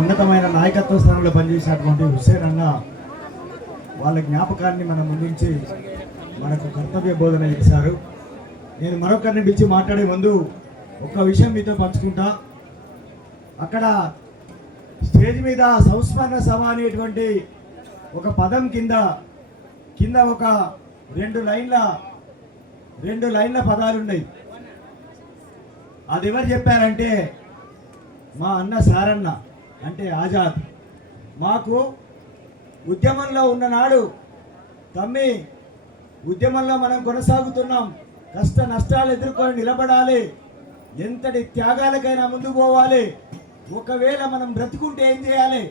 ఉన్నతమైన నాయకత్వ స్థానంలో పనిచేసినటువంటి హుస్సేన్ అన్న వాళ్ళ జ్ఞాపకాన్ని మనం ముందుంచి మనకు కర్తవ్య బోధన చేశారు. నేను మరొకరిని పిలిచి మాట్లాడే ముందు ఒక విషయం మీతో పంచుకుంటా. అక్కడ స్టేజ్ మీద సంస్మరణ సభ అనేటువంటి ఒక పదం కింద ఒక రెండు లైన్ల పదాలు ఉన్నాయి. అది ఎవరు చెప్పారంటే మా అన్న సారన్న, అంటే ఆజాద్. మాకు ఉద్యమంలో ఉన్ననాడు తమ్మి, ఉద్యమంలో మనం కొనసాగుతున్నాం, కష్ట నష్టాలు ఎదుర్కొని నిలబడాలి, ఎంతటి త్యాగాలకైనా ముందుకు పోవాలి, ఒకవేళ మనం బ్రతుకుంటే ఏం చేయాలి,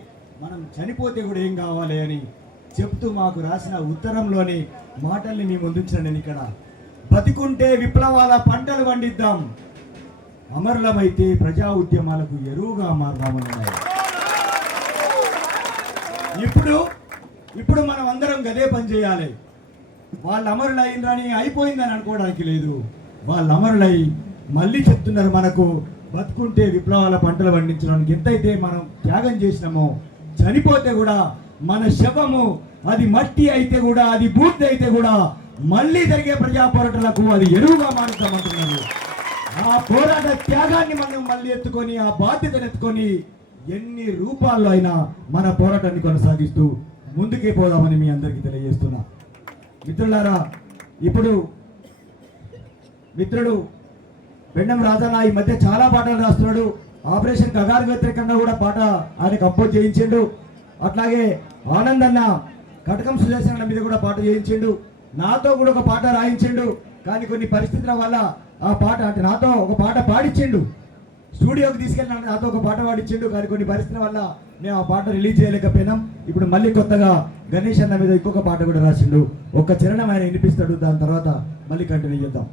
మనం చనిపోతే కూడా ఏం కావాలి అని చెప్తూ మాకు రాసిన ఉత్తరంలోని మాటల్ని మీ ముందుంచిన నేను ఇక్కడ. బతికుంటే విప్లవాల పంటలు పండిద్దాం, అమరులమైతే ప్రజా ఉద్యమాలకు ఎరువుగా మారదామని. ఇప్పుడు మనం అందరం గదే పని చేయాలి. వాళ్ళు అమరులైనని అయిపోయిందని అనుకోవడానికి లేదు. వాళ్ళు అమరులై మళ్ళీ చెప్తున్నారు మనకు, బతుకుంటే విప్లవాల పంటలు పండించడానికి ఎంతైతే మనం త్యాగం చేసినామో, చనిపోతే కూడా మన శవము అది మట్టి అయితే కూడా, అది బూర్తి అయితే కూడా మళ్ళీ జరిగే ప్రజా పోరాటాలకు అది ఎరువుగా మారుతామంటున్నారు. ఆ పోరాట త్యాగాన్ని మనం మళ్ళీ ఎత్తుకొని, ఆ బాధ్యతను ఎత్తుకొని ఎన్ని రూపాల్లో అయినా మన పోరాటాన్ని కొనసాగిస్తూ ముందుకే పోదామని మీ అందరికీ తెలియజేస్తున్నా. మిత్రులారా, ఇప్పుడు మిత్రుడు బెండం రాజన్న ఈ మధ్య చాలా పాటలు రాస్తున్నాడు. ఆపరేషన్ కగారు వ్యతిరేకంగా కూడా పాట ఆయన కంపోజ్ చేయించిండు. అట్లాగే ఆనంద్ అన్న కటకం సురేశన్న మీద కూడా పాట చేయించిండు. నాతో కూడా ఒక పాట రాయించిండు. కానీ కొన్ని పరిస్థితుల వల్ల ఆ పాట, అంటే నాతో ఒక పాట పాడించిండు, స్టూడియోకి తీసుకెళ్ళి నాతో ఒక పాట పాడించిండు. కానీ కొన్ని పరిస్థితుల వల్ల మేము ఆ పాట రిలీజ్ చేయలేకపోయినాం. ఇప్పుడు మళ్ళీ కొత్తగా గణేష్ అన్న మీద ఇంకొక పాట కూడా రాసిండు. ఒక చరణం ఆయన వినిపిస్తాడు, దాని తర్వాత మళ్ళీ కంటిన్యూ చేద్దాం.